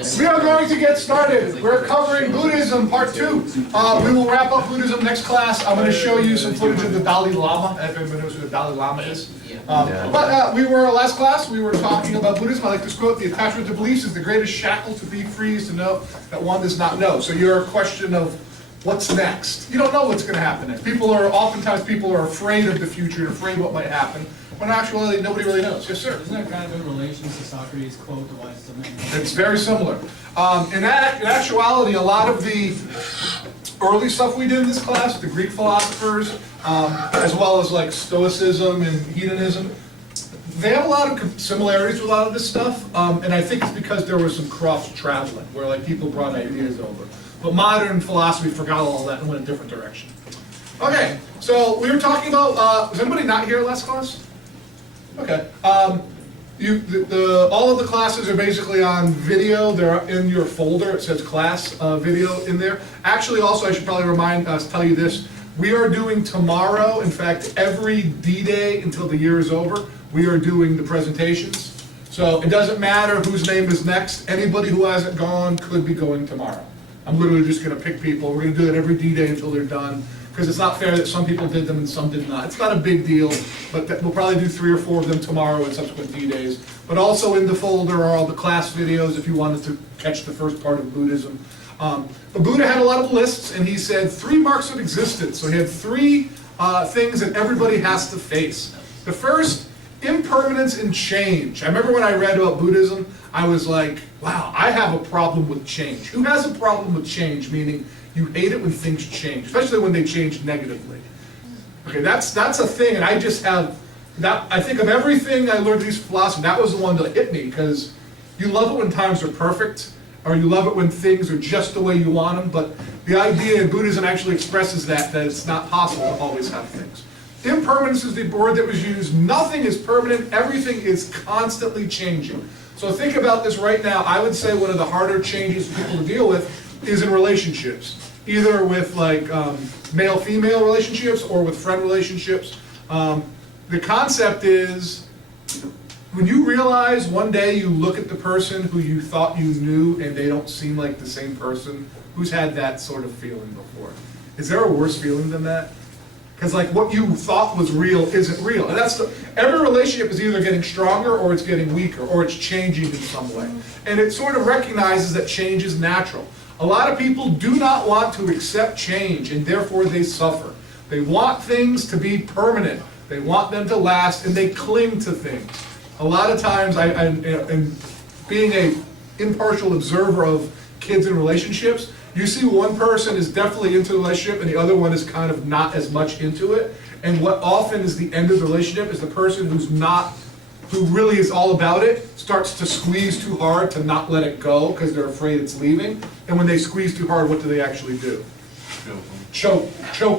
We are going to get started. We're covering Buddhism, part 2. We will wrap up Buddhism next class. I'm going to show you some footage of the Dalai Lama. Everybody knows who the Dalai Lama is. Last class, we were talking about Buddhism. I like this quote: the attachment to beliefs is the greatest shackle to be free, is to know that one does not know. So your question of what's next? You don't know what's going to happen next. Oftentimes people are afraid of the future, afraid what might happen. When actually, nobody really knows. Yes, sir? Isn't that kind of in relation to Socrates' quote, the wise domain? It's very similar. In actuality, a lot of the early stuff we did in this class, the Greek philosophers, as well as like Stoicism and hedonism, they have a lot of similarities with a lot of this stuff, and I think it's because there was some cross-traveling, where like people brought ideas over. But modern philosophy forgot all that and went a different direction. Okay, so we were talking about, was anybody not here last class? Okay. All of the classes are basically on video. They're in your folder. It says class video in there. Actually, also, I should probably tell you this. We are doing tomorrow, in fact, every D-Day until the year is over, we are doing the presentations. So it doesn't matter whose name is next. Anybody who hasn't gone could be going tomorrow. I'm literally just going to pick people. We're going to do it every D-Day until they're done, because it's not fair that some people did them and some did not. It's not a big deal, but we'll probably do 3 or 4 of them tomorrow and subsequent D-Days. But also in the folder are all the class videos if you wanted to catch the first part of Buddhism. But Buddha had a lot of lists, and he said 3 marks of existence. So he had 3 things that everybody has to face. The first, impermanence and change. I remember when I read about Buddhism, I was like, wow, I have a problem with change. Who has a problem with change? Meaning, you hate it when things change, especially when they change negatively. Okay, that's a thing, and I just have that. I think of everything I learned these philosophy, that was the one that hit me, because you love it when times are perfect, or you love it when things are just the way you want them. But the idea in Buddhism actually expresses that it's not possible to always have things. Impermanence is the word that was used. Nothing is permanent. Everything is constantly changing. So think about this right now. I would say one of the harder changes for people to deal with is in relationships, either with like male-female relationships or with friend relationships. The concept is, when you realize one day you look at the person who you thought you knew and they don't seem like the same person. Who's had that sort of feeling before? Is there a worse feeling than that? Because like what you thought was real isn't real. And every relationship is either getting stronger or it's getting weaker or it's changing in some way. And it sort of recognizes that change is natural. A lot of people do not want to accept change, and therefore they suffer. They want things to be permanent. They want them to last, and they cling to things. A lot of times, and being an impartial observer of kids in relationships, you see one person is definitely into the relationship, and the other one is kind of not as much into it. And what often is the end of the relationship is the person who really is all about it, starts to squeeze too hard to not let it go because they're afraid it's leaving. And when they squeeze too hard, what do they actually do? Choke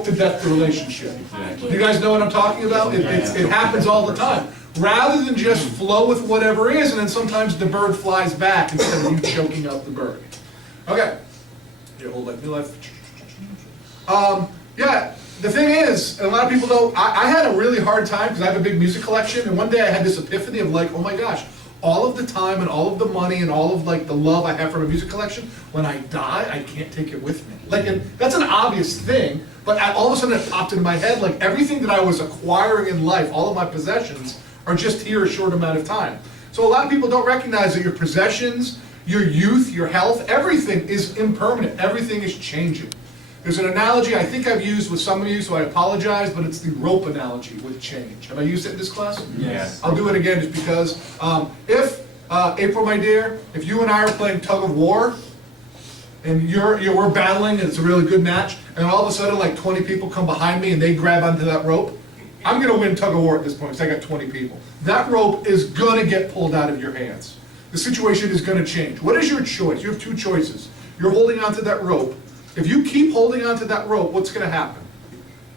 to death the relationship. You guys know what I'm talking about? It happens all the time. Rather than just flow with whatever is, and then sometimes the bird flies back instead of you choking out the bird. Okay. Here, hold that. New life. Yeah. The thing is, and a lot of people don't, I had a really hard time because I have a big music collection, and one day I had this epiphany of like, oh my gosh, all of the time and all of the money and all of like the love I have for my music collection, when I die, I can't take it with me. Like, and that's an obvious thing, but all of a sudden it popped into my head, like everything that I was acquiring in life, all of my possessions, are just here a short amount of time. So a lot of people don't recognize that your possessions, your youth, your health, everything is impermanent. Everything is changing. There's an analogy I think I've used with some of you, so I apologize, but it's the rope analogy with change. Have I used it in this class? Yes. I'll do it again just because. April, my dear, if you and I are playing tug of war, and we're battling, and it's a really good match, and all of a sudden like 20 people come behind me and they grab onto that rope, I'm going to win tug of war at this point because I got 20 people. That rope is going to get pulled out of your hands. The situation is going to change. What is your choice? You have 2 choices. You're holding onto that rope. If you keep holding onto that rope, what's going to happen?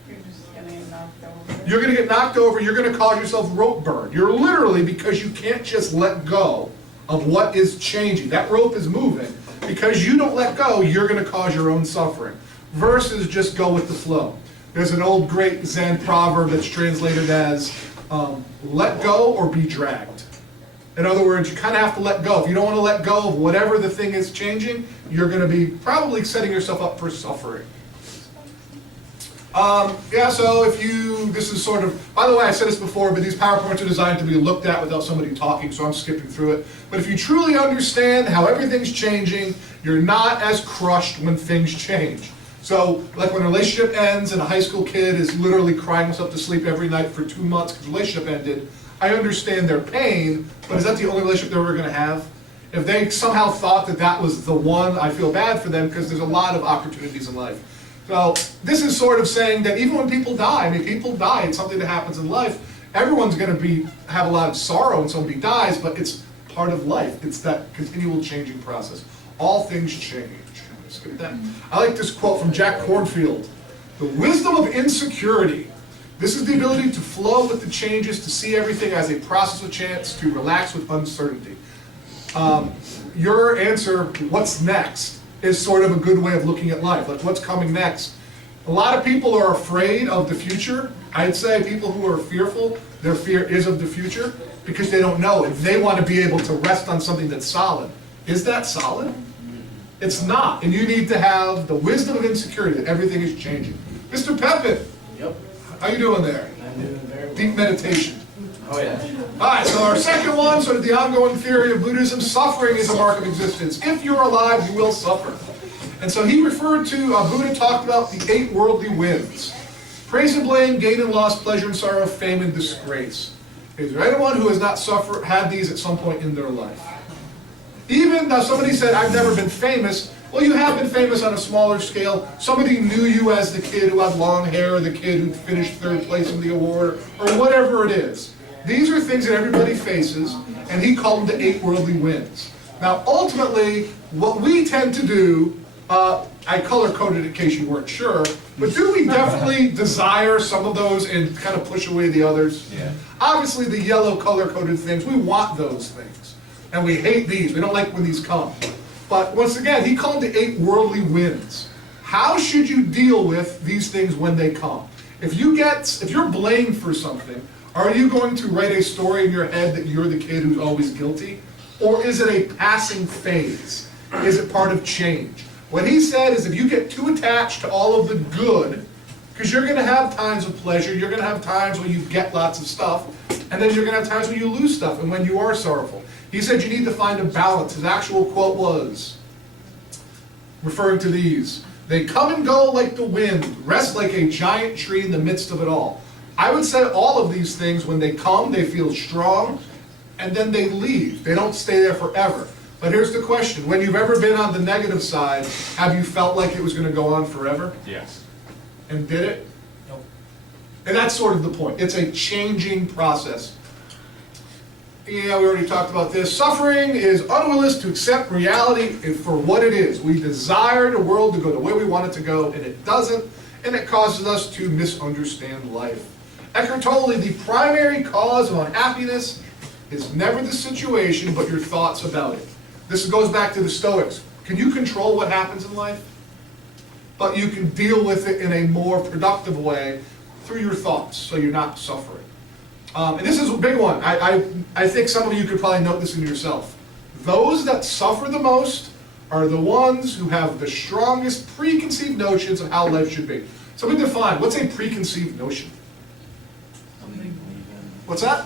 You're just going to get knocked over. You're going to get knocked over. You're going to cause yourself rope burn. You're literally, because you can't just let go of what is changing. That rope is moving. Because you don't let go, you're going to cause your own suffering. Versus just go with the flow. There's an old great Zen proverb that's translated as, let go or be dragged. In other words, you kind of have to let go. If you don't want to let go of whatever the thing is changing, you're going to be probably setting yourself up for suffering. Yeah, so if you, this is sort of, by the way, I said this before, but these PowerPoints are designed to be looked at without somebody talking, so I'm skipping through it. But if you truly understand how everything's changing, you're not as crushed when things change. So, like when a relationship ends and a high school kid is literally crying himself to sleep every night for 2 months because the relationship ended, I understand their pain, but is that the only relationship they're ever going to have? If they somehow thought that that was the one, I feel bad for them because there's a lot of opportunities in life. So this is sort of saying that even when people die, I mean, people die, it's something that happens in life. Everyone's going to have a lot of sorrow when somebody dies, but it's part of life. It's that continual changing process. All things change. Let's skip that. I like this quote from Jack Kornfield. The wisdom of insecurity. This is the ability to flow with the changes, to see everything as a process of chance, to relax with uncertainty. Your answer, what's next, is sort of a good way of looking at life, like what's coming next. A lot of people are afraid of the future. I'd say people who are fearful, their fear is of the future because they don't know it. They want to be able to rest on something that's solid. Is that solid? It's not, and you need to have the wisdom of insecurity that everything is changing. Mr. Pepin, Yep. how you doing there? I'm doing very well. Deep meditation. Oh yeah. All right, so our second one, sort of the ongoing theory of Buddhism, suffering is a mark of existence. If you're alive, you will suffer. And so he referred to, Buddha talked about the 8 worldly winds. Praise and blame, gain and loss, pleasure and sorrow, fame and disgrace. Is there anyone who has not had these at some point in their life? Even though somebody said, I've never been famous, well, you have been famous on a smaller scale. Somebody knew you as the kid who had long hair, or the kid who finished 3rd place in the award, or whatever it is. These are things that everybody faces, and he called them the 8 worldly winds. Now, ultimately, what we tend to do, I color-coded it in case you weren't sure, but do we definitely desire some of those and kind of push away the others? Yeah. Obviously, the yellow color-coded things, we want those things. And we hate these. We don't like when these come. But once again, he called the 8 worldly winds. How should you deal with these things when they come? If you're blamed for something, are you going to write a story in your head that you're the kid who's always guilty? Or is it a passing phase? Is it part of change? What he said is if you get too attached to all of the good, because you're going to have times of pleasure, you're going to have times when you get lots of stuff, and then you're going to have times when you lose stuff and when you are sorrowful. He said you need to find a balance. His actual quote was, referring to these, they come and go like the wind, rest like a giant tree in the midst of it all. I would say all of these things, when they come, they feel strong, and then they leave. They don't stay there forever. But here's the question. When you've ever been on the negative side, have you felt like it was going to go on forever? Yes. And did it? Nope. And that's sort of the point. It's a changing process. Yeah, we already talked about this. Suffering is unwillingness to accept reality for what it is. We desire the world to go the way we want it to go, and it doesn't, and it causes us to misunderstand life. Eckhart Tolle, the primary cause of unhappiness is never the situation, but your thoughts about it. This goes back to the Stoics. Can you control what happens in life? But you can deal with it in a more productive way through your thoughts, so you're not suffering. And this is a big one. I think some of you could probably note this in yourself. Those that suffer the most are the ones who have the strongest preconceived notions of how life should be. So let me define, what's a preconceived notion? What's that?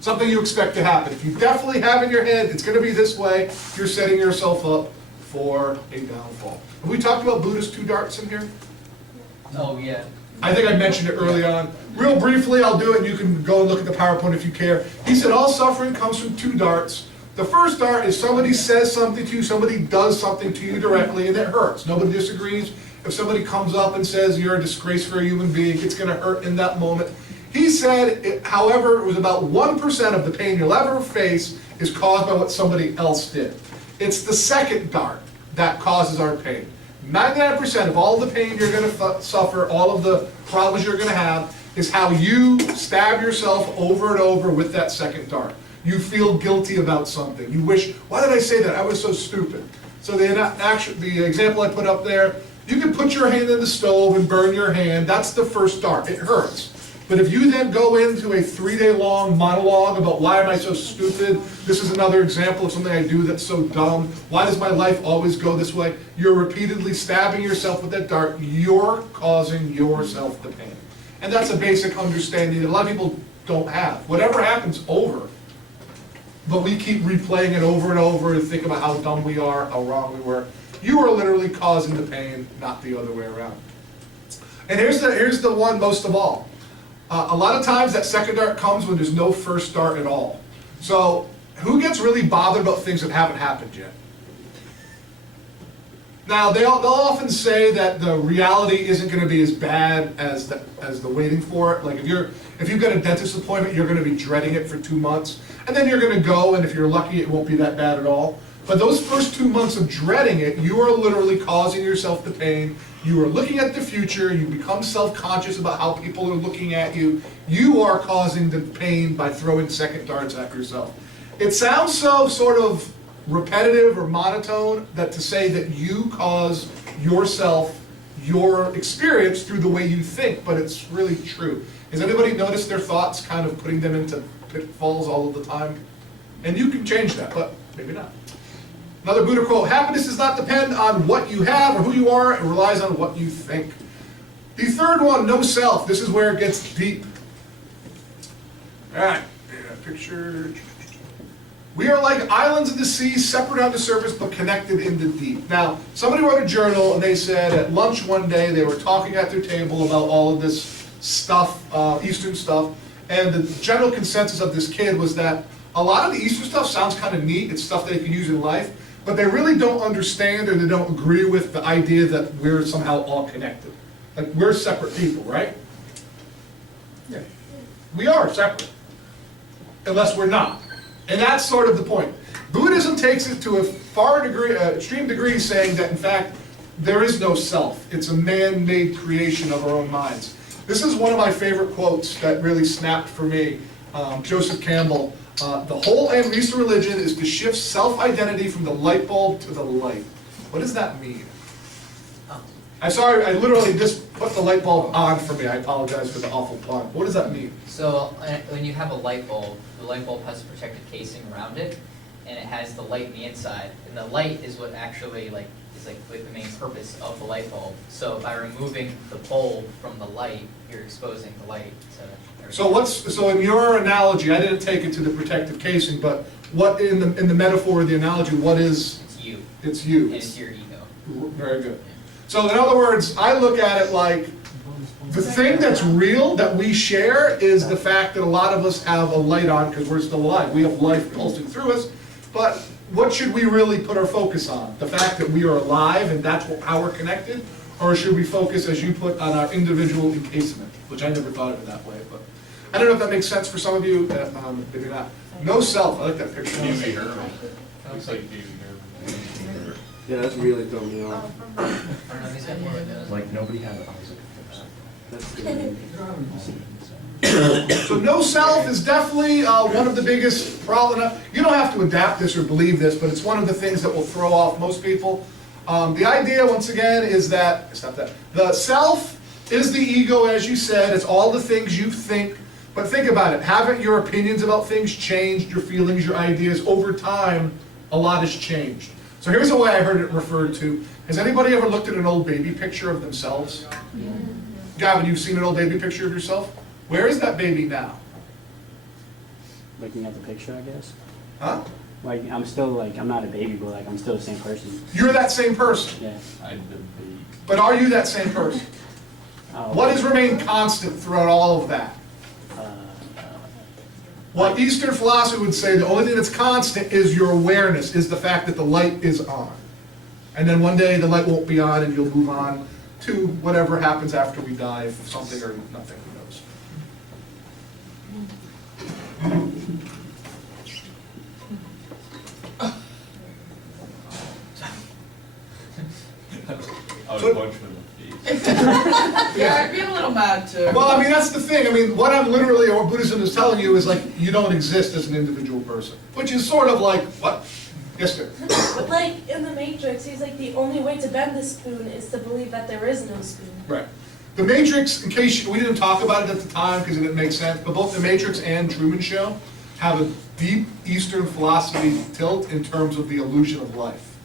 Something you expect to happen. If you definitely have in your head, it's going to be this way, you're setting yourself up for a downfall. Have we talked about Buddha's 2 darts in here? Oh, yeah. I think I mentioned it early on. Real briefly, I'll do it, and you can go and look at the PowerPoint if you care. He said all suffering comes from 2 darts. The first dart is somebody says something to you, somebody does something to you directly, and it hurts. Nobody disagrees. If somebody comes up and says you're a disgrace for a human being, it's going to hurt in that moment. He said, however, it was about 1% of the pain you'll ever face is caused by what somebody else did. It's the second dart that causes our pain. 99% of all the pain you're going to suffer, all of the problems you're going to have, is how you stab yourself over and over with that second dart. You feel guilty about something. You wish, why did I say that? I was so stupid. So the example I put up there, you can put your hand in the stove and burn your hand. That's the first dart. It hurts. But if you then go into a 3-day-long monologue about why am I so stupid, this is another example of something I do that's so dumb, why does my life always go this way, you're repeatedly stabbing yourself with that dart, you're causing yourself the pain. And that's a basic understanding that a lot of people don't have. Whatever happens, over. But we keep replaying it over and over and think about how dumb we are, how wrong we were. You are literally causing the pain, not the other way around. And here's the one most of all. A lot of times that second dart comes when there's no first dart at all. So who gets really bothered about things that haven't happened yet? Now they'll often say that the reality isn't going to be as bad as the waiting for it. Like if you've got a dentist appointment, you're going to be dreading it for 2 months, and then you're going to go, and if you're lucky, it won't be that bad at all. But those first 2 months of dreading it, you are literally causing yourself the pain. You are looking at the future, you become self-conscious about how people are looking at you. You are causing the pain by throwing second darts at yourself. It sounds so sort of repetitive or monotone that to say that you cause yourself your experience through the way you think, but it's really true. Has anybody noticed their thoughts kind of putting them into pitfalls all of the time? And you can change that, but maybe not. Another Buddha quote, happiness does not depend on what you have or who you are, it relies on what you think. The third one, no self. This is where it gets deep. All right, picture. We are like islands in the sea, separate on the surface, but connected in the deep. Now, somebody wrote a journal, and they said at lunch one day, they were talking at their table about all of this stuff, Eastern stuff, and the general consensus of this kid was that a lot of the Eastern stuff sounds kind of neat, it's stuff they can use in life, but they really don't understand or they don't agree with the idea that we're somehow all connected. Like, we're separate people, right? Yeah. We are separate, unless we're not. And that's sort of the point. Buddhism takes it to a extreme degree, saying that in fact, there is no self. It's a man-made creation of our own minds. This is one of my favorite quotes that really snapped for me. Joseph Campbell, the whole aim of Eastern religion is to shift self-identity from the light bulb to the light. What does that mean? I'm sorry, I literally just put the light bulb on for me. I apologize for the awful pun. What does that mean? So when you have a light bulb, the light bulb has a protective casing around it, and it has the light in the inside. And the light is what actually is the main purpose of the light bulb. So by removing the bulb from the light, you're exposing the light to everything. So in your analogy, I didn't take it to the protective casing, but what in the metaphor of the analogy, what is? It's you. It's you. And it's your ego. Very good. So in other words, I look at it like the thing that's real that we share is the fact that a lot of us have a light on because we're still alive. We have life pulsing through us. But what should we really put our focus on? The fact that we are alive and that's how we're connected? Or should we focus, as you put, on our individual encasement? Which I never thought of it that way. But I don't know if that makes sense for some of you. Maybe not. No self. I like that picture. Looks like Davey Herman. Yeah, that's really thrown me off. I don't know, he's got more of those. Like nobody had it. That's good. So no self is definitely one of the biggest problems. You don't have to adapt this or believe this, but it's one of the things that will throw off most people. The idea, once again, is that, the self is the ego, as you said. It's all the things you think. But think about it. Haven't your opinions about things changed, your feelings, your ideas? Over time, a lot has changed. So here's the way I heard it referred to. Has anybody ever looked at an old baby picture of themselves? Yeah. Gavin, you've seen an old baby picture of yourself? Where is that baby now? Looking at the picture, I guess. Huh? Like, I'm still, like, I'm not a baby, but, like, I'm still the same person. You're that same person. Yeah. But are you that same person? What has remained constant throughout all of that? What Eastern philosophy would say, the only thing that's constant is your awareness, is the fact that the light is on. And then one day the light won't be on and you'll move on to whatever happens after we die, if something or nothing, who knows. I was punching him in the face. Yeah, I'd be a little mad too. Well, I mean, that's the thing. I mean, what I'm literally, or Buddhism is telling you is like, you don't exist as an individual person. Which is sort of like, what? Yes, sir? But like in the Matrix, he's like, the only way to bend the spoon is to believe that there is no spoon. Right. The Matrix, in case we didn't talk about it at the time because it didn't make sense, but both The Matrix and Truman Show have a deep Eastern philosophy tilt in terms of the illusion of life.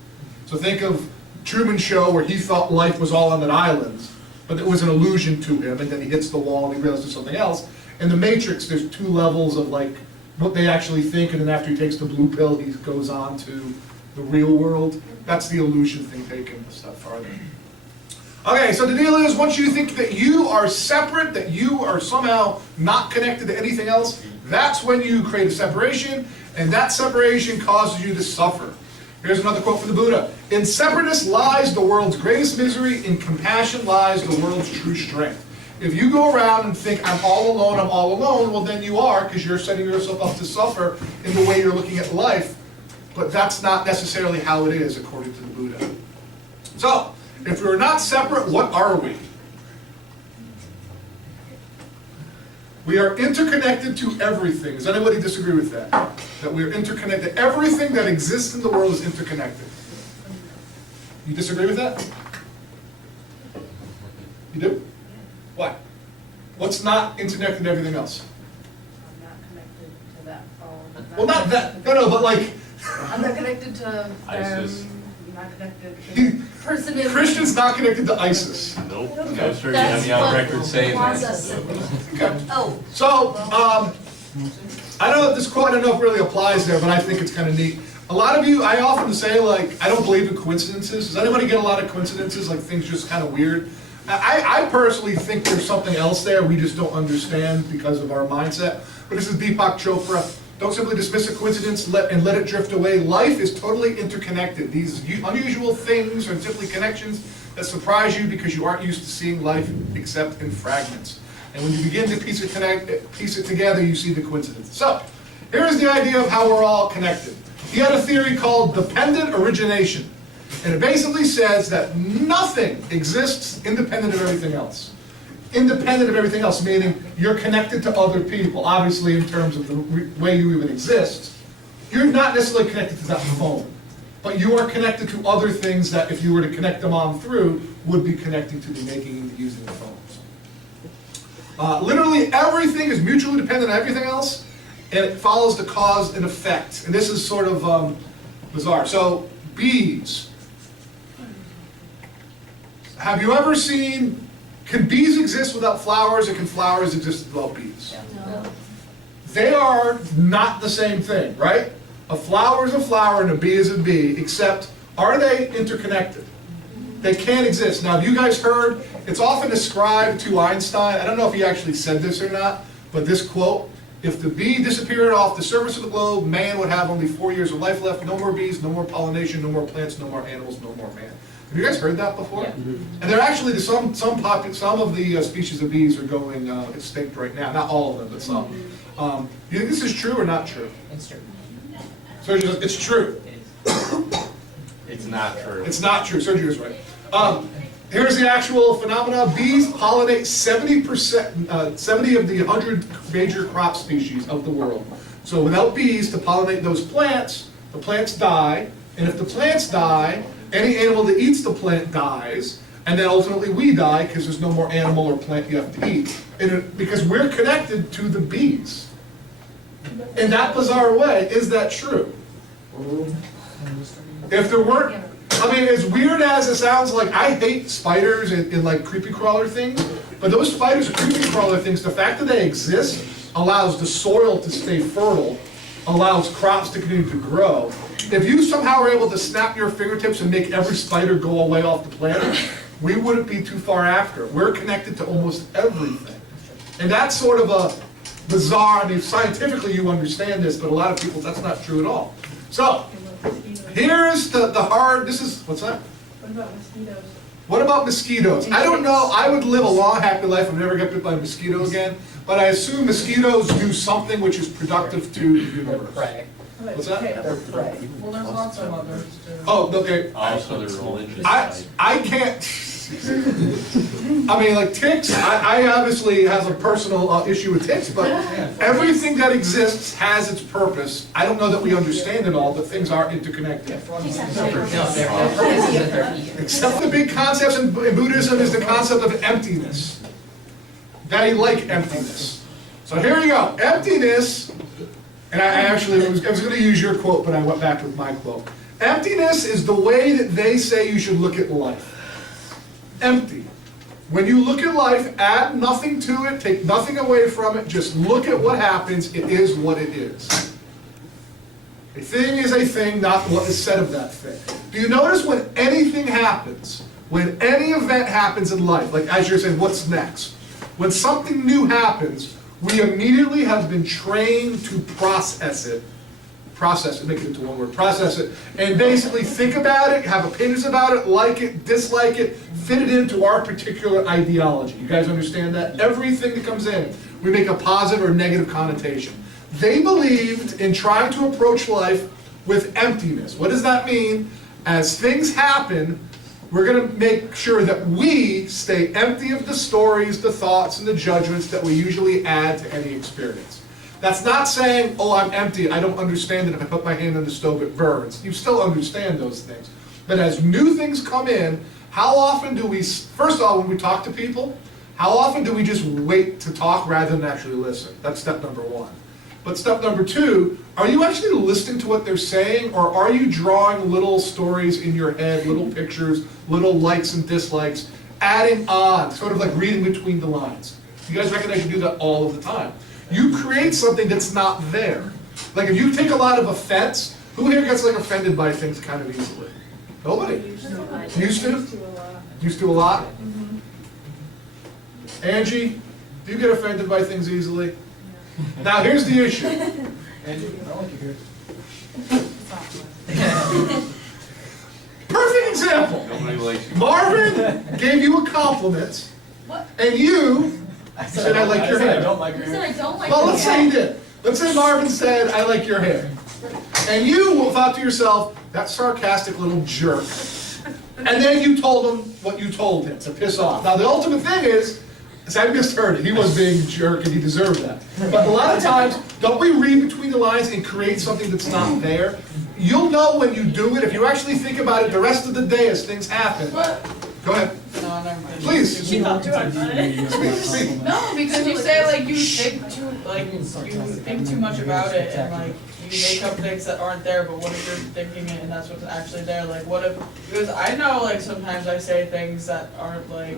So think of Truman Show where he thought life was all on an island, but it was an illusion to him, and then he hits the wall and he realizes there's something else. In The Matrix, there's two levels of like what they actually think, and then after he takes the blue pill, he goes on to the real world. That's the illusion thing taken a step farther. Okay, so the deal is, once you think that you are separate, that you are somehow not connected to anything else, that's when you create a separation, and that separation causes you to suffer. Here's another quote from the Buddha. In separateness lies the world's greatest misery, in compassion lies the world's true strength. If you go around and think, I'm all alone, well then you are, because you're setting yourself up to suffer in the way you're looking at life. But that's not necessarily how it is, according to the Buddha. So, if we're not separate, what are we? We are interconnected to everything. Does anybody disagree with that? That we are interconnected. Everything that exists in the world is interconnected. You disagree with that? You do? Why? What's not interconnected to everything else? I'm not connected to that phone. Well, not that. No, but like, I'm not connected to ISIS. I'm not connected to the person in. Christian's not connected to ISIS. Nope, no sir, you have me on record saying that. Okay. Oh. So, I know that this quote, I don't know if it really applies there, but I think it's kind of neat. A lot of you, I often say, like, I don't believe in coincidences. Does anybody get a lot of coincidences, like things just kind of weird? I personally think there's something else there we just don't understand because of our mindset. But this is Deepak Chopra. Don't simply dismiss a coincidence and let it drift away. Life is totally interconnected. These unusual things are simply connections that surprise you because you aren't used to seeing life except in fragments. And when you begin to piece it together, you see the coincidence. So, here's the idea of how we're all connected. He had a theory called dependent origination. And it basically says that nothing exists independent of everything else. Independent of everything else, meaning you're connected to other people, obviously in terms of the way you even exist. You're not necessarily connected to that phone, but you are connected to other things that if you were to connect them on through, would be connecting to the making and the using of phones. Literally everything is mutually dependent on everything else, and it follows the cause and effect. And this is sort of bizarre. So, bees. Have you ever seen, can bees exist without flowers, or can flowers exist without bees? No. They are not the same thing, right? A flower is a flower and a bee is a bee, except are they interconnected? They can't exist. Now, have you guys heard, it's often ascribed to Einstein, I don't know if he actually said this or not, but this quote, if the bee disappeared off the surface of the globe, man would have only 4 years of life left, no more bees, no more pollination, no more plants, no more animals, no more man. Have you guys heard that before? Yeah. And there actually, some of the species of bees are going extinct right now. Not all of them, but some. You think this is true or not true? It's true. Sergio says it's true. It is. It's not true. It's not true. Sergio is right. Here's the actual phenomena. Bees pollinate 70%, 70 of the 100 major crop species of the world. So without bees to pollinate those plants, the plants die. And if the plants die, any animal that eats the plant dies, and then ultimately we die because there's no more animal or plant you have to eat. Because we're connected to the bees. In that bizarre way, is that true? If there weren't, I mean, as weird as it sounds, like, I hate spiders and like creepy crawler things, but those spiders and creepy crawler things, the fact that they exist allows the soil to stay fertile, allows crops to continue to grow. If you somehow were able to snap your fingertips and make every spider go away off the planet, we wouldn't be too far after. We're connected to almost everything. And that's sort of a bizarre, I mean, scientifically you understand this, but a lot of people, that's not true at all. So, here's the hard, this is, what's that? What about mosquitoes? What about mosquitoes? I don't know, I would live a long, happy life and never get bit by a mosquito again, but I assume mosquitoes do something which is productive to the universe. Prey. What's that? Well, there's lots of others too. Oh, okay. Also, the religious I side. can't, I mean, like ticks, I obviously have a personal issue with ticks, but everything that exists has its purpose. I don't know that we understand it all, but things are interconnected. No, their purpose is that they're Except the big concepts in Buddhism is the concept of emptiness. They like emptiness. So here you go, emptiness, and I was going to use your quote, but I went back with my quote. Emptiness is the way that they say you should look at life. Empty. When you look at life, add nothing to it, take nothing away from it, just look at what happens, it is what it is. A thing is a thing, not what is said of that thing. Do you notice when anything happens, when any event happens in life, like as you're saying, what's next? When something new happens, we immediately have been trained to process it, make it into one word, process it, and basically think about it, have opinions about it, like it, dislike it, fit it into our particular ideology. You guys understand that? Everything that comes in, we make a positive or negative connotation. They believed in trying to approach life with emptiness. What does that mean? As things happen, we're going to make sure that we stay empty of the stories, the thoughts, and the judgments that we usually add to any experience. That's not saying, oh, I'm empty, I don't understand it, if I put my hand on the stove it burns. You still understand those things. But as new things come in, how often do we, first of all, when we talk to people, how often do we just wait to talk rather than actually listen? That's step number one. But step number two, are you actually listening to what they're saying, or are you drawing little stories in your head, little pictures, little likes and dislikes, adding on, sort of like reading between the lines? You guys recognize you do that all of the time. You create something that's not there. Like if you take a lot of offense, who here gets like offended by things kind of easily? Nobody? Used to? Used to a lot? Angie, do you get offended by things easily? Now here's the issue. Angie, I don't like you here. Perfect example. Nobody likes you. Marvin gave you a compliment, What? and you said, I like your I hair. don't like your You said hair. I don't like Well, your let's say hair. he did. Let's say Marvin said, I like your hair. And you thought to yourself, that sarcastic little jerk. And then you told him what you told him to piss off. Now the ultimate thing is I misheard it. He was being a jerk and he deserved that. But a lot of times, don't we read between the lines and create something that's not there? You'll know when you do it. If you actually think about it the rest of the day as things happen. Go ahead. No, never mind. Please. She thought too hard about it. Speak. No, Because you say like you think too much about it and like you make up things that aren't there, but what if you're thinking it and that's what's actually there? Like what if, because I know like sometimes I say things that aren't like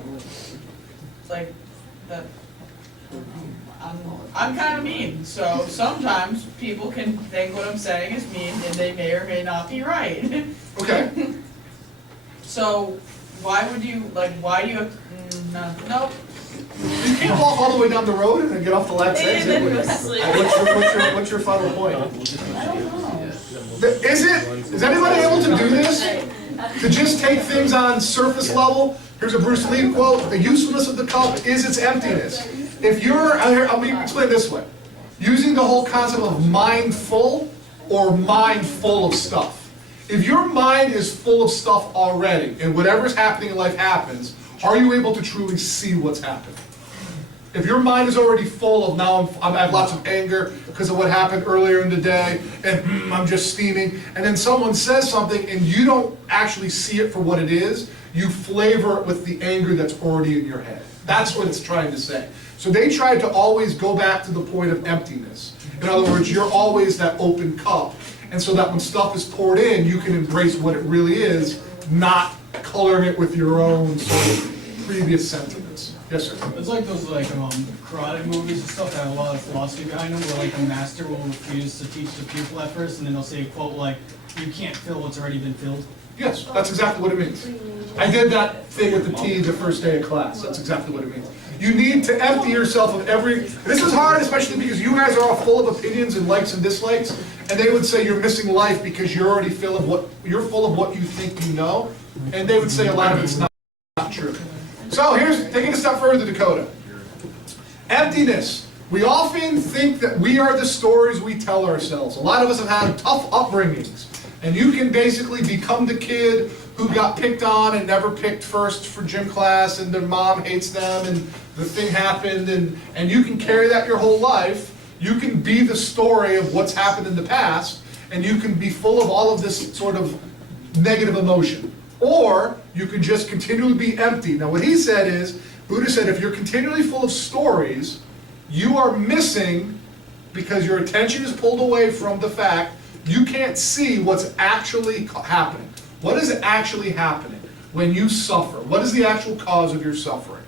that I'm kind of mean, so sometimes people can think what I'm saying is mean and they may or may not be right. Okay. So why would you, nope. You can't walk all the way down the road and then get off the last exit. What's your final point? I don't know. Is anybody able to do this? To just take things on surface level? Here's a Bruce Lee quote, the usefulness of the cup is its emptiness. If you're, let me explain it this way. Using the whole concept of mindful or mind full of stuff. If your mind is full of stuff already, and whatever's happening in life happens, are you able to truly see what's happening? If your mind is already full of, now I have lots of anger because of what happened earlier in the day, and I'm just steaming, and then someone says something and you don't actually see it for what it is, you flavor it with the anger that's already in your head. That's what it's trying to say. So they tried to always go back to the point of emptiness. In other words, you're always that open cup. And so that when stuff is poured in, you can embrace what it really is, not coloring it with your own sort of previous sentiments. Yes, sir? It's like those karate movies and stuff that have a lot of philosophy behind them, where like a master will refuse to teach the pupil at first, and then they'll say a quote like, "You can't fill what's already been filled." Yes, that's exactly what it means. I did that thing with the T the first day of class. That's exactly what it means. You need to empty yourself of every. This is hard, especially because you guys are all full of opinions and likes and dislikes, and they would say you're missing life because you're already full of what you think you know, and they would say a lot of it's not true. So here's taking a step further, Dakota. Emptiness. We often think that we are the stories we tell ourselves. A lot of us have had tough upbringings, and you can basically become the kid who got picked on and never picked first for gym class, and their mom hates them, and the thing happened, and you can carry that your whole life. You can be the story of what's happened in the past, and you can be full of all of this sort of negative emotion. Or you can just continually be empty. Now what he said is, Buddha said if you're continually full of stories, you are missing, because your attention is pulled away from the fact, you can't see what's actually happening. What is actually happening when you suffer? What is the actual cause of your suffering?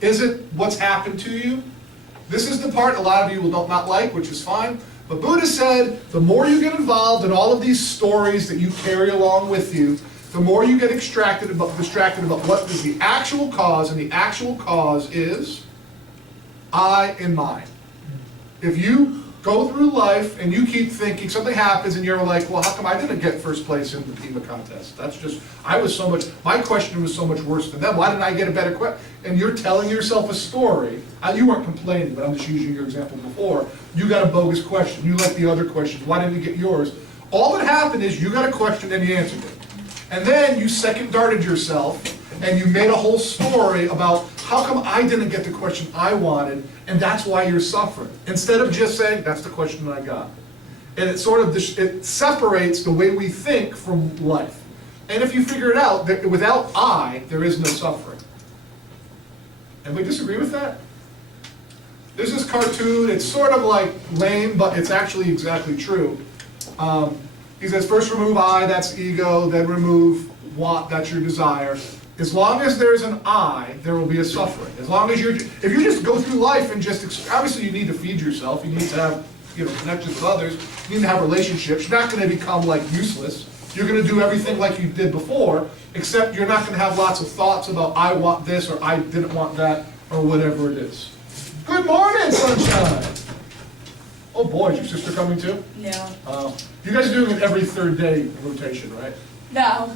Is it what's happened to you? This is the part a lot of you will not like, which is fine. But Buddha said, the more you get involved in all of these stories that you carry along with you, the more you get distracted about what is the actual cause, and the actual cause is I and mine. If you go through life and you keep thinking something happens and you're like, well, how come I didn't get first place in the PEMA contest? That's just, my question was so much worse than them. Why didn't I get a better question? And you're telling yourself a story. You weren't complaining, but I'm just using your example before. You got a bogus question. You like the other questions. Why didn't you get yours? All that happened is you got a question and you answered it. And then you second-darted yourself and you made a whole story about how come I didn't get the question I wanted, and that's why you're suffering. Instead of just saying, that's the question that I got. And it sort of, it separates the way we think from life. And if you figure it out, that without I, there is no suffering. And we disagree with that? There's this cartoon, it's sort of like lame, but it's actually exactly true. He says, first remove I, that's ego, then remove want, that's your desire. As long as there's an I, there will be a suffering. As long as if you just go through life and just, obviously you need to feed yourself, you need to have, connections with others, you need to have relationships, you're not going to become like useless. You're going to do everything like you did before, except you're not going to have lots of thoughts about I want this or I didn't want that or whatever it is. Good morning, sunshine! Oh boy, is your sister coming too? Yeah. You guys are doing it every third day rotation, right? No.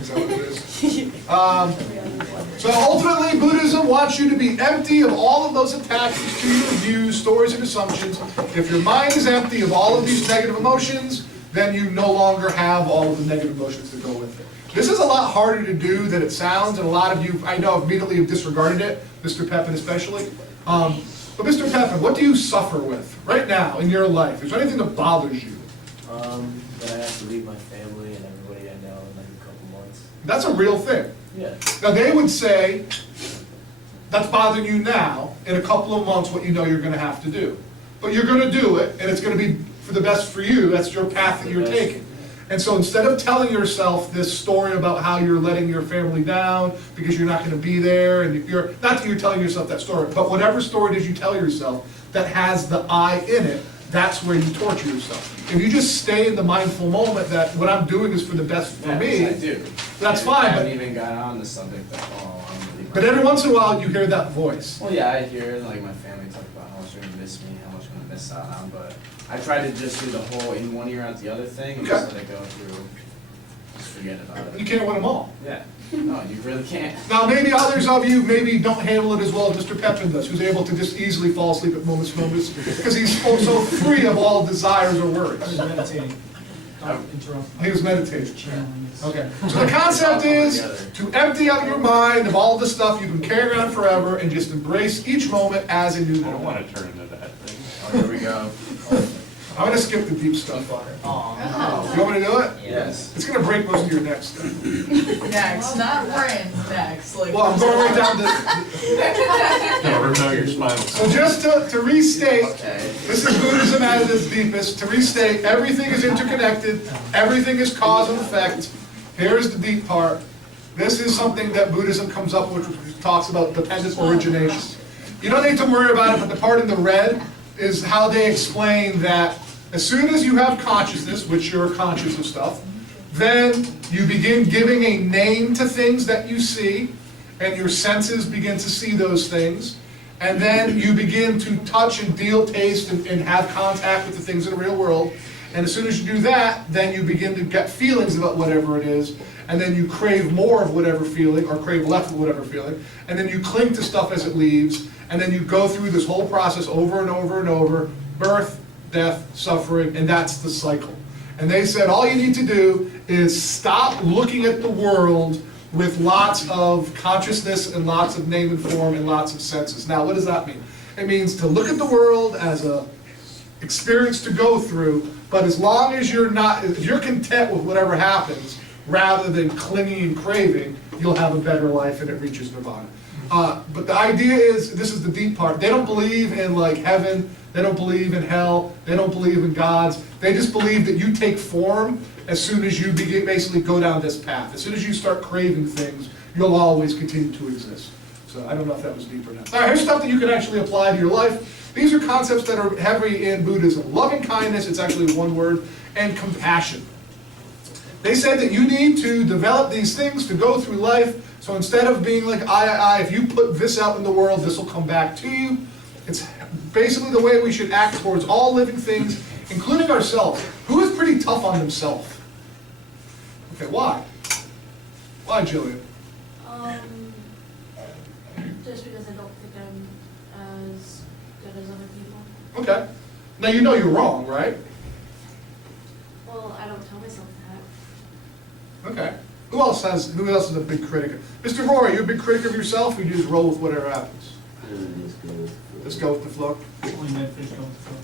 Is that what it is? So ultimately, Buddhism wants you to be empty of all of those attachments to your views, stories, and assumptions. If your mind is empty of all of these negative emotions, then you no longer have all of the negative emotions that go with it. This is a lot harder to do than it sounds, and a lot of you, I know, immediately have disregarded it, Mr. Pepin especially. But Mr. Pepin, what do you suffer with right now in your life? Is there anything that bothers you? That I have to leave my family and everybody I know in like a couple months. That's a real thing. Yeah. Now they would say, that's bothering you now, in a couple of months what you know you're going to have to do. But you're going to do it, and it's going to be for the best for you, that's your path that you're taking. And so instead of telling yourself this story about how you're letting your family down because you're not going to be there, and you're, not that you're telling yourself that story, but whatever story it is you tell yourself that has the I in it, that's where you torture yourself. If you just stay in the mindful moment that what I'm doing is for the best for me, I do. that's I fine. haven't But, even got on the subject that but every once in a while you hear that voice. Well, yeah, I hear like my family talk about how much they're gonna miss me, how much I'm gonna miss out on, but I try to just do the whole in one ear out the other thing, and just let it go through. Just forget about it. You can't win them all. Yeah. No, you really can't. Now, maybe others of you maybe don't handle it as well as Mr. Pepin does, who's able to just easily fall asleep at moments, because he's so free of all desires or I was worries. meditating. Don't interrupt. He was meditating. Channeling this. Okay, so the concept is to empty out your mind of all the stuff you've been carrying around forever and just embrace each moment as a new I don't moment. want to turn into that thing. Oh, here we go. I'm gonna skip the deep stuff. Oh, You want me to do it? yes. It's gonna break most of your neck stuff. Next, not brains, next, like. Well, I'm going right down to, Never know your spinal so cord. just to restate, Okay. this is Buddhism at its deepest. To restate, everything is interconnected, everything is cause and effect. Here's the deep part. This is something that Buddhism comes up with, which talks about dependent origination. You don't need to worry about it, but the part in the red is how they explain that as soon as you have consciousness, which you're conscious of stuff, then you begin giving a name to things that you see, and your senses begin to see those things, and then you begin to touch and feel, taste, and have contact with the things in the real world. And as soon as you do that, then you begin to get feelings about whatever it is, and then you crave more of whatever feeling, or crave less of whatever feeling, and then you cling to stuff as it leaves, and then you go through this whole process over and over and over, birth, death, suffering, and that's the cycle. And they said all you need to do is stop looking at the world with lots of consciousness and lots of name and form and lots of senses. Now, what does that mean? It means to look at the world as a experience to go through, but as long as you're not, if you're content with whatever happens, rather than clinging and craving, you'll have a better life and it reaches nirvana. But the idea is, this is the deep part, they don't believe in like heaven, they don't believe in hell, they don't believe in gods, they just believe that you take form as soon as you basically go down this path. As soon as you start craving things, you'll always continue to exist. So I don't know if that was deep or not. All right, here's stuff that you can actually apply to your life. These are concepts that are heavy in Buddhism. Loving kindness, it's actually one word, and compassion. They said that you need to develop these things to go through life. So instead of being like, I, if you put this out in the world, this will come back to you. It's basically the way we should act towards all living things, including ourselves. Who is pretty tough on themselves? Okay, why? Why, Jillian? Just because I don't think I'm as good as other people. Okay. Now you know you're wrong, right? Well, I don't tell myself that. Okay. Who else is a big critic? Mr. Roy, are you a big critic of yourself, or you just roll with whatever happens? Just go with the flow. Only Ned Fish goes for.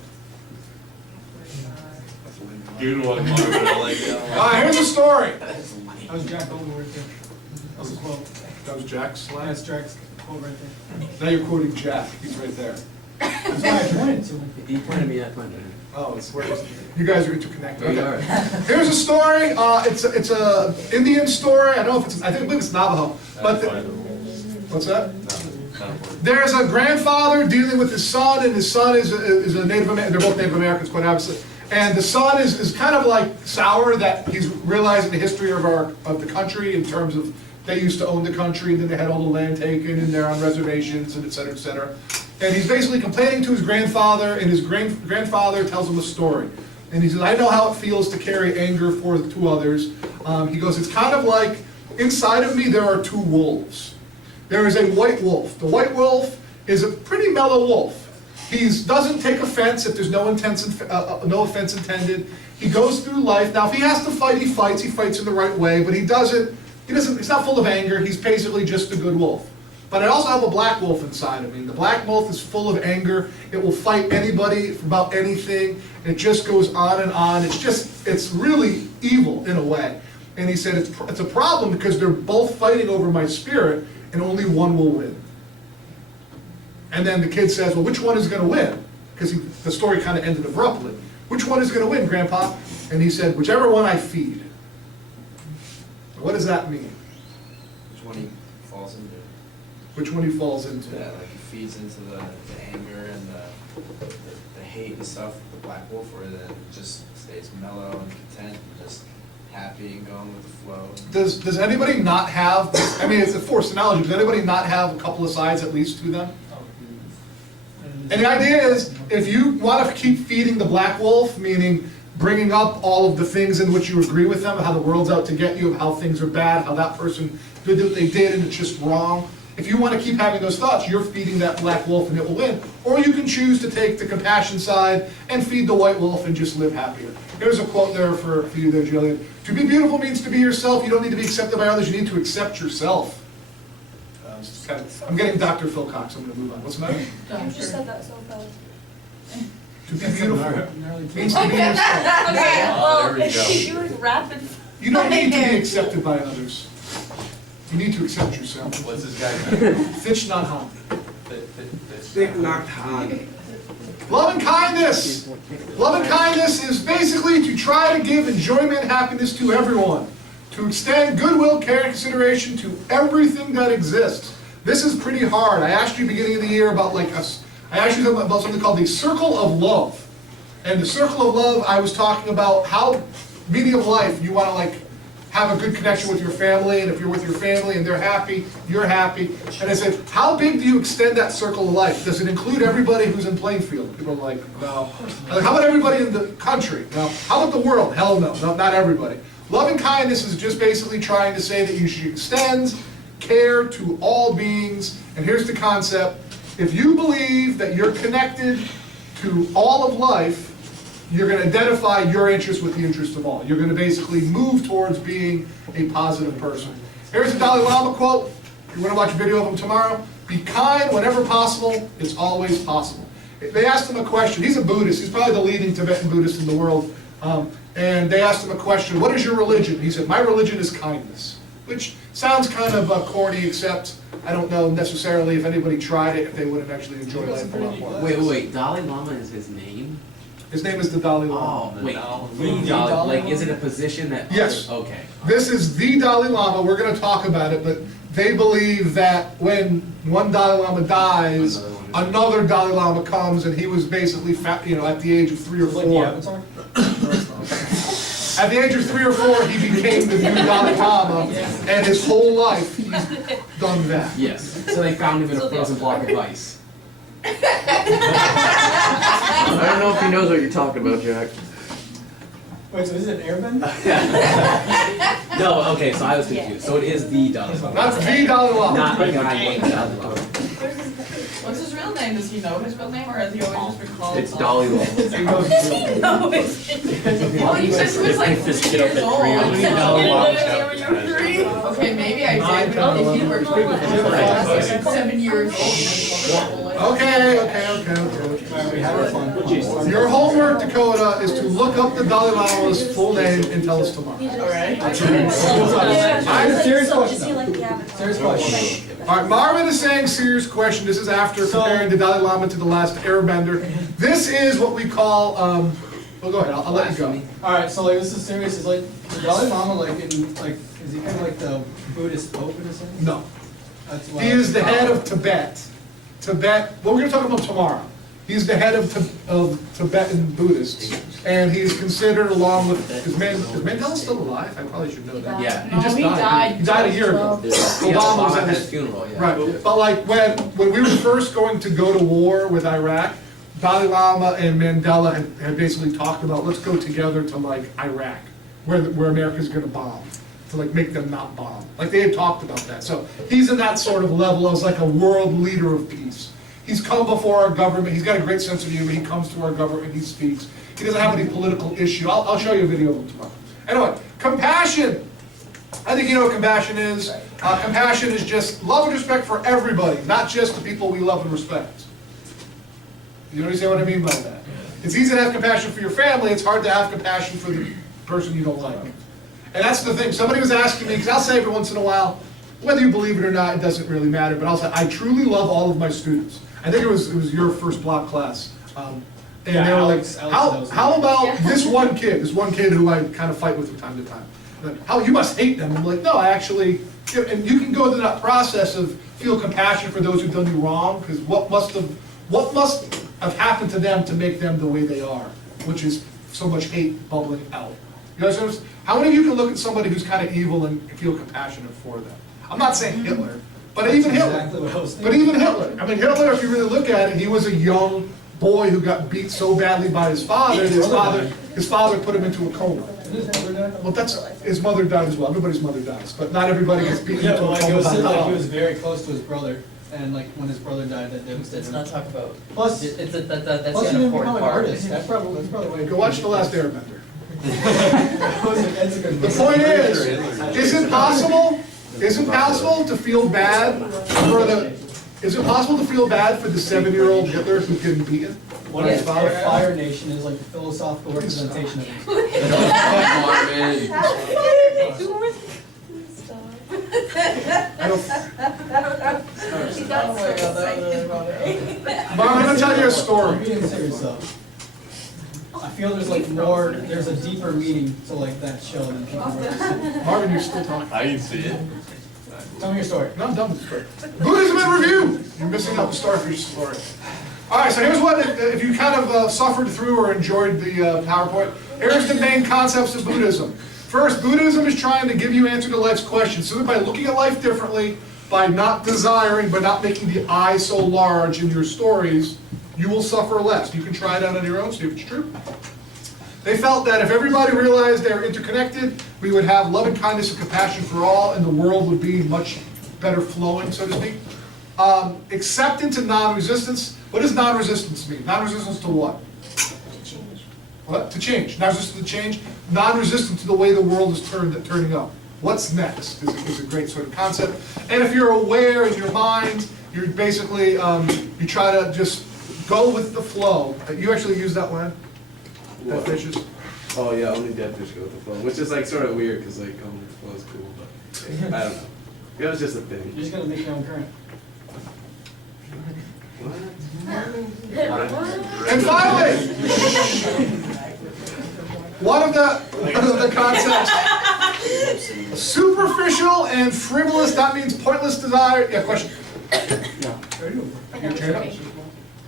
Dude, what a Marvin, I like that. Here's a story. That was Jack Goldman right there. That was a quote. That was Jack's line? That's Jack's quote right there. Now you're quoting Jack. He's right there. That's why I pointed to him. He pointed me, I pointed him. Oh, it's where you guys are interconnected. We Okay. are. Here's a story. It's a Indian story. I don't know if it's. I believe it's Navajo. But what's that? There's a grandfather dealing with his son, and his son is a Native American. They're both Native Americans, quite obviously. And the son is kind of like sour that he's realizing the history of the country in terms of they used to own the country, and then they had all the land taken, and they're on reservations, and et cetera, et cetera. And he's basically complaining to his grandfather, and his grandfather tells him a story. And he says, I know how it feels to carry anger to others. He goes, it's kind of like, inside of me there are two wolves. There is a white wolf. The white wolf is a pretty mellow wolf. He doesn't take offense if there's no offense intended. He goes through life. Now, if he has to fight, he fights. He fights in the right way, but he's not full of anger. He's basically just a good wolf. But I also have a black wolf inside of me. The black wolf is full of anger. It will fight anybody about anything. It just goes on and on. It's really evil in a way. And he said, it's a problem because they're both fighting over my spirit, and only one will win. And then the kid says, well, which one is going to win? Because the story kind of ended abruptly. Which one is going to win, Grandpa? And he said, whichever one I feed. What does that mean? Which one he falls into? Which one he falls into? Yeah, like he feeds into the anger and the hate and stuff, the black wolf, or then just stays mellow and content and just happy and going with the flow. Does anybody not have, I mean, it's a forced analogy, does anybody not have a couple of sides at least to them? And the idea is, if you want to keep feeding the black wolf, meaning bringing up all of the things in which you agree with them, how the world's out to get you, how things are bad, how that person did what they did and it's just wrong. If you want to keep having those thoughts, you're feeding that black wolf and it will win. Or you can choose to take the compassion side and feed the white wolf and just live happier. Here's a quote there for you there, Jillian. To be beautiful means to be yourself. You don't need to be accepted by others. You need to accept yourself. I'm getting Dr. Phil Cox. I'm going to move on. What's the matter? You just said that so fast. To be beautiful means to be yourself. Okay, well, there we go. you were rapid. You don't need to be accepted by others. You need to accept yourself. What's this guy's name? Thich Nhat Hanh. Thich Nhat Hanh. Loving kindness. Loving kindness is basically to try to give enjoyment and happiness to everyone. To extend goodwill, care, and consideration to everything that exists. This is pretty hard. I asked you beginning of the year about I asked you about something called the circle of love. And the circle of love, I was talking about how, meaning of life, you want to have a good connection with your family, and if you're with your family and they're happy, you're happy. And I said, how big do you extend that circle of life? Does it include everybody who's in Plainfield? People are like, no. I'm like, how about everybody in the country? No. How about the world? Hell no, not everybody. Loving kindness is just basically trying to say that you should extend care to all beings. And here's the concept. If you believe that you're connected to all of life, you're going to identify your interest with the interest of all. You're going to basically move towards being a positive person. Here's a Dalai Lama quote. If you want to watch a video of him tomorrow, be kind whenever possible. It's always possible. They asked him a question. He's a Buddhist. He's probably the leading Tibetan Buddhist in the world. And they asked him a question, what is your religion? He said, my religion is kindness, which sounds kind of corny, except I don't know necessarily if anybody tried it, if they wouldn't actually enjoy life a lot more. Wait, Dalai Lama is his name? His name is the Dalai Lama. Oh, wait, the Dalai, like, is it a position that? Yes. Okay. This is the Dalai Lama, we're gonna talk about it, but they believe that when one Dalai Lama dies, another Dalai Lama comes, and he was basically, at the age of 3 or 4. Like the Avatar? At the age of 3 or 4, he became the new Dalai Lama, and his whole life, he's done that. Yes, so they found him in a frozen block of ice. I don't know if he knows what you're talking about, Jack. Wait, so is it an airbender? No, okay, so I was confused. So it is the Dalai Lama. That's the Dalai Lama. Not the guy like the Dalai Lama. What's his real name? Does he know his real name, or has he always just been called? It's Dalai Lama. Oh, you said he was like 3 years old. Okay, maybe I did, but if you were told that he was like 7 years old. Okay. Alright, we had our fun. Your homework, Dakota, is to look up the Dalai Lama's full name and tell us tomorrow. Alright. Serious So, question is he like the Avatar? Serious question. All right, Marvin is saying serious question. This is after comparing the Dalai Lama to the last airbender. This is what we call, well, go ahead, I'll let you go. Alright, so like this is serious, is like the Dalai Lama like in like is he kind of like the Buddhist Pope in a sense? No. That's why. He is the head of Tibet. Well, we're gonna talk about tomorrow. He's the head of Tibetan Buddhists, and he's considered along with, is Mandela still alive? I probably should know that. Yeah. He just No, he died. He died a year ago. Yeah, Obama was at at his his funeral, yeah. Right, but like when we were first going to go to war with Iraq, Dalai Lama and Mandela had basically talked about, let's go together to like Iraq, where America's gonna bomb, to like make them not bomb. Like they had talked about that. So he's in that sort of level as like a world leader of peace. He's come before our government, he's got a great sense of humor, he comes to our government, he speaks. He doesn't have any political issue. I'll show you a video of him tomorrow. Anyway, compassion. I think you know what compassion is. Compassion is just love and respect for everybody, not just the people we love and respect. You understand what I mean by that? It's easy to have compassion for your family, it's hard to have compassion for the person you don't like. And that's the thing, somebody was asking me, because I'll say every once in a while, whether you believe it or not, it doesn't really matter, but I'll say, I truly love all of my students. I think it was your first block class. And Yeah, they were Alex like, knows how me. about this one kid who I kind of fight with from time to time. Like, how, you must hate them. I'm like, no, I actually, and you can go through that process of feel compassion for those who've done you wrong, because what must have happened to them to make them the way they are, which is so much hate bubbling out. You know what I'm saying? How many of you can look at somebody who's kind of evil and feel compassionate for them? I'm not saying Hitler, but even Hitler. Exactly what I was But thinking. even Hitler. I mean, Hitler, if you really look at it, he was a young boy who got beat so badly by his father, and his father put him into a coma. Didn't his mother die? Well, his mother died as well. Everybody's mother dies, but not everybody gets beaten Yeah, into but a like it coma was by said the like he father. was very close to his brother, and like when his brother died, that devastated Let's him. not talk about. Plus, That's plus the he didn't become important an part. artist. That's probably why. Go watch The Last Airbender. That's a good The movie. point is it possible to feel bad for the 7-year-old Hitler who's getting beaten? By his father? Fire Nation is like the philosophical representation of it. I don't, She got Oh my god, that was really funny. Mom, I'm gonna tell you a I'm story. being serious though. I feel there's a deeper meaning to like that show than people realize. Marvin, you're still talking. I can see it. Tell me your story. No, I'm done with the story. Buddhism in review. You're missing out the starfish story. All right, so here's what, if you kind of suffered through or enjoyed the PowerPoint, here's the main concepts of Buddhism. First, Buddhism is trying to give you answer to life's questions. So by looking at life differently, by not desiring, by not making the I so large in your stories, you will suffer less. You can try it out on your own, see if it's true. They felt that if everybody realized they were interconnected, we would have love and kindness and compassion for all, and the world would be much better flowing, so to speak. Acceptance and non-resistance. What does non-resistance mean? Non-resistance to what? What? To change. Non-resistant to change. Non-resistant to the way the world is turning up. What's next is a great sort of concept. And if you're aware in your mind, you're basically, you try to just go with the flow. You actually use that line? Dead fishes? Oh yeah, only dead fish go with the flow, which is like sort of weird because like the flow is cool, but I don't know. It was just a thing. You're just gonna make your own current. And finally, one of the concepts, superficial and frivolous, that means pointless desire. Yeah, question?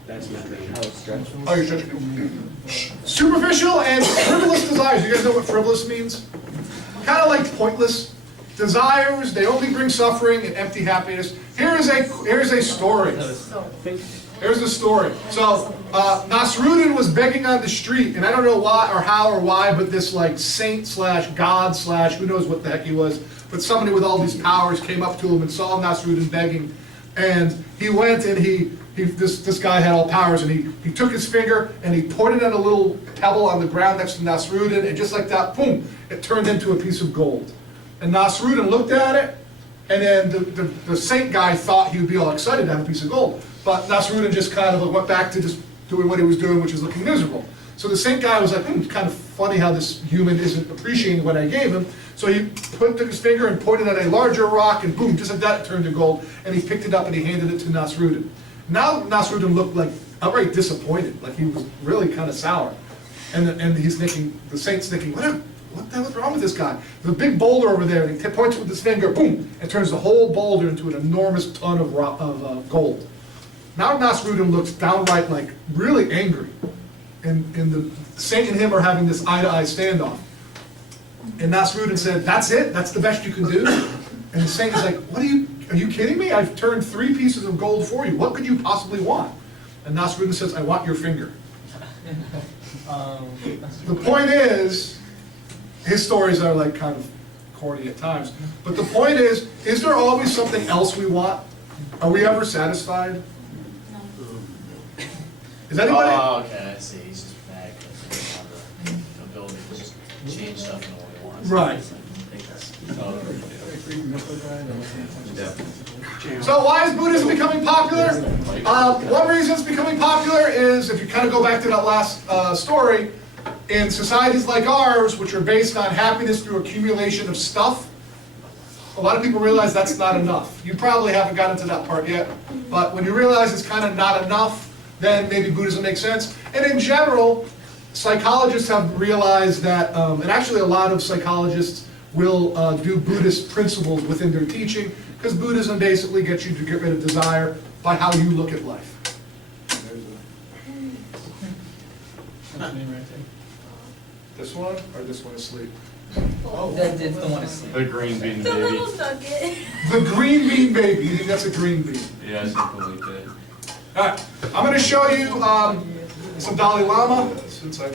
That's my thing. Oh, you're stretching. Superficial and frivolous desires. You guys know what frivolous means? Kind of like pointless desires. They only bring suffering and empty happiness. Here's a story. Here's the story. So Nasruddin was begging on the street, and I don't know why or how or why, but this like saint slash god slash who knows what the heck he was, but somebody with all these powers came up to him and saw Nasruddin begging, and he went and this guy had all powers, and he took his finger and he pointed at a little pebble on the ground next to Nasruddin, and just like that, boom, it turned into a piece of gold. And Nasruddin looked at it, and then the saint guy thought he would be all excited to have a piece of gold. But Nasruddin just kind of went back to just doing what he was doing, which is looking miserable. So the saint guy was like, it's kind of funny how this human isn't appreciating what I gave him. So he took his finger and pointed at a larger rock, and boom, just like that, it turned to gold. And he picked it up and he handed it to Nasruddin. Now Nasruddin looked like outright disappointed, like he was really kind of sour. And he's thinking, the saint's thinking, what the hell is wrong with this guy? There's a big boulder over there, and he points with his finger, boom, and turns the whole boulder into an enormous ton of gold. Now Nasruddin looks downright like really angry, and the saint and him are having this eye-to-eye standoff. And Nasruddin said, "That's it? That's the best you can do?" And the saint is like, "Are you kidding me? I've turned 3 pieces of gold for you. What could you possibly want?" And Nasruddin says, "I want your finger." The point is, his stories are like kind of corny at times, but the point is there always something else we want? Are we ever satisfied? Is anybody? Oh, okay, I see. He's just mad because he doesn't have the ability to just change stuff in the way he wants. Right. I think that's So why is Buddhism becoming popular? One reason it's becoming popular is, if you kind of go back to that last story, in societies like ours, which are based on happiness through accumulation of stuff, a lot of people realize that's not enough. You probably haven't gotten to that part yet, but when you realize it's kind of not enough, then maybe Buddhism makes sense. And in general, psychologists have realized that, and actually a lot of psychologists will do Buddhist principles within their teaching, because Buddhism basically gets you to get rid of desire by how you look at life. This one, or this one asleep? That's the one asleep. The green bean It's a little baby. nugget. The green bean baby. You think that's a green bean? Yeah, something like that. All right, I'm going to show you some Dalai Lama, since I